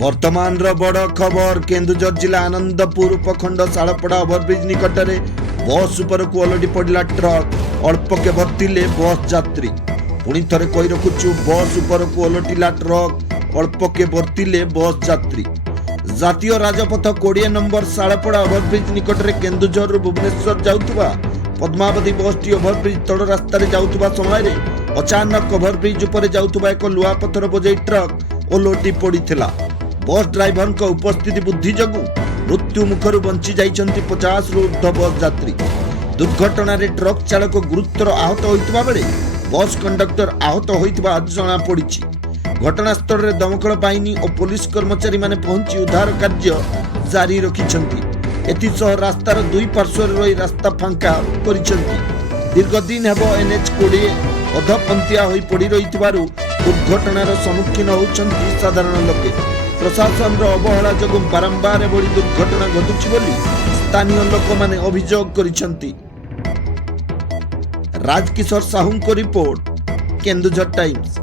वर्तमान बड़ खबर केन्दुझर जिला आनंदपुर उपखंड शालपड़ा ओभरब्रिज निकटरे बस उपरक ओलटि पड़ा ट्रक अल्प के भर्तिले बस यात्री पुणी थे कही रखुचु बस उपरक ओलटिला ट्रक अल्प के भर्तिले बस यात्री जातीय राजपथ 20 नंबर शालपड़ा ओभरब्रिज निकटरे केन्दुझर भुवनेश्वर जाउथुबा पद्मावती बसटी ओभरब्रिज तड़ रास्तार जाउथुबा समय अचानक ओभरब्रिज उपरे जाउथुबा एक लुहा पथर बोझई ट्रक ओलटि पड़ीथिला। बस ड्राइवर उपस्थिति बुद्धि जगु मृत्यु मुखर बंची जाइछन्ति 50 रु ऊर्ध्व बस यात्री। दुर्घटना रे ट्रक चालक गुरुतर आहत होइतबा बेले बस कंडक्टर आहत होइतबा आज जणा पड़िछि। घटनास्थल रे दमकळ बाहिनी और पुलिस कर्मचारी माने पहुंची उद्धार कार्य जारी रखिछन्ति। एथिसह रास्तार दुई पार्श्व रही रास्ता फांका करिछन्ति। दीर्घ दिन हेबो NH 20 अधपन्थिया होई पड़ी रहितबारु दुर्घटनार सम्मुखीन होउछन्ति साधारण लोके। प्रशासन अवहेला जोगु बारंबार एभली दुर्घटना घटुछि बोली स्थानीय लोक माने अभियोग करिछन्ति। राजकिशोर साहू को रिपोर्ट केन्दुझर टाइम्स।